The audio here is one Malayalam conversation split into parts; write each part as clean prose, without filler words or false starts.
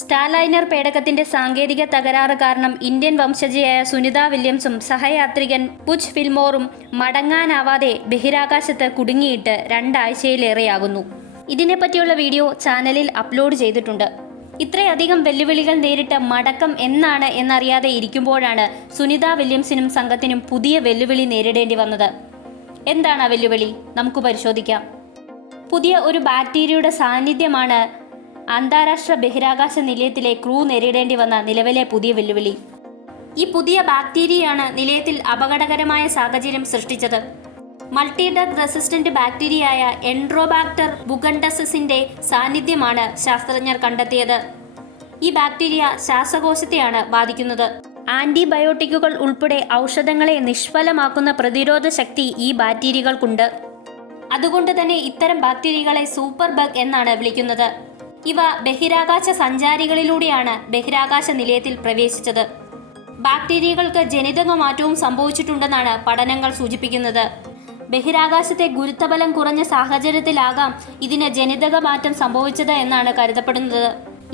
സ്റ്റാർലൈനർ പേടകത്തിന്റെ സാങ്കേതിക തകരാറ് കാരണം ഇന്ത്യൻ വംശജയായ സുനിത വില്യംസും സഹയാത്രികൻ ബുച്ച് ഫിൽമോറും മടങ്ങാനാവാതെ ബഹിരാകാശത്ത് കുടുങ്ങിയിട്ട് 2 ആഴ്ചയിലേറെയാകുന്നു. ഇതിനെപ്പറ്റിയുള്ള വീഡിയോ ചാനലിൽ അപ്ലോഡ് ചെയ്തിട്ടുണ്ട്. ഇത്രയധികം വെല്ലുവിളികൾ നേരിട്ട് മടക്കം എന്നാണ് എന്നറിയാതെ ഇരിക്കുമ്പോഴാണ് സുനിത വില്യംസിനും സംഘത്തിനും പുതിയ വെല്ലുവിളി നേരിടേണ്ടി വന്നത്. എന്താണ് ആ വെല്ലുവിളി? നമുക്ക് പരിശോധിക്കാം. പുതിയ ഒരു ബാക്ടീരിയയുടെ സാന്നിധ്യമാണ് അന്താരാഷ്ട്ര ബഹിരാകാശ നിലയത്തിലെ ക്രൂ നേരിടേണ്ടി വന്ന നിലവിലെ പുതിയ വെല്ലുവിളി. ഈ പുതിയ ബാക്ടീരിയയാണ് നിലയത്തിൽ അപകടകരമായ സാഹചര്യം സൃഷ്ടിച്ചത്. മൾട്ടി ഡ്രഗ് റെസിസ്റ്റന്റ് ബാക്ടീരിയയായ എൻട്രോബാക്ടർ ബുഗണ്ടസിന്റെ സാന്നിധ്യമാണ് ശാസ്ത്രജ്ഞർ കണ്ടെത്തിയത്. ഈ ബാക്ടീരിയ ശ്വാസകോശത്തെയാണ് ബാധിക്കുന്നത്. ആന്റിബയോട്ടിക്കുകൾ ഉൾപ്പെടെ ഔഷധങ്ങളെ നിഷ്ഫലമാക്കുന്ന പ്രതിരോധ ശക്തി ഈ ബാക്ടീരിയകൾക്കുണ്ട്. അതുകൊണ്ട് തന്നെ ഇത്തരം ബാക്ടീരിയകളെ സൂപ്പർ ബഗ് എന്നാണ് വിളിക്കുന്നത്. ഇവ ബഹിരാകാശ സഞ്ചാരികളിലൂടെയാണ് ബഹിരാകാശ നിലയത്തിൽ പ്രവേശിച്ചത്. ബാക്ടീരിയകൾക്ക് ജനിതക മാറ്റവും സംഭവിച്ചിട്ടുണ്ടെന്നാണ് പഠനങ്ങൾ സൂചിപ്പിക്കുന്നത്. ബഹിരാകാശത്തെ ഗുരുത്വബലം കുറഞ്ഞ സാഹചര്യത്തിലാകാം ഇതിന് ജനിതക മാറ്റം സംഭവിച്ചത് എന്നാണ് കരുതപ്പെടുന്നത്.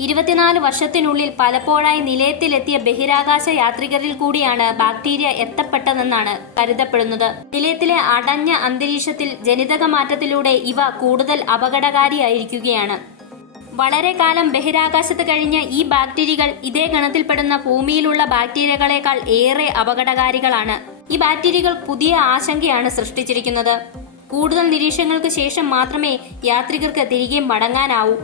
24 വർഷത്തിനുള്ളിൽ പലപ്പോഴായി നിലയത്തിലെത്തിയ ബഹിരാകാശ യാത്രികരിൽ കൂടിയാണ് ബാക്ടീരിയ എത്തപ്പെട്ടതെന്നാണ് കരുതപ്പെടുന്നത്. നിലയത്തിലെ അടഞ്ഞ അന്തരീക്ഷത്തിൽ ജനിതക മാറ്റത്തിലൂടെ ഇവ കൂടുതൽ അപകടകാരിയായിരിക്കുകയാണ്. വളരെ കാലം ബഹിരാകാശത്ത് കഴിഞ്ഞ ഈ ബാക്ടീരിയകൾ ഇതേ ഗണത്തിൽപ്പെടുന്ന ഭൂമിയിലുള്ള ബാക്ടീരിയകളെക്കാൾ ഏറെ അപകടകാരികളാണ്. ഈ ബാക്ടീരിയകൾ പുതിയ ആശങ്കയാണ് സൃഷ്ടിച്ചിരിക്കുന്നത്. കൂടുതൽ നിരീക്ഷണങ്ങൾക്ക് ശേഷം മാത്രമേ യാത്രികർക്ക് തിരികെ മടങ്ങാനാവൂ.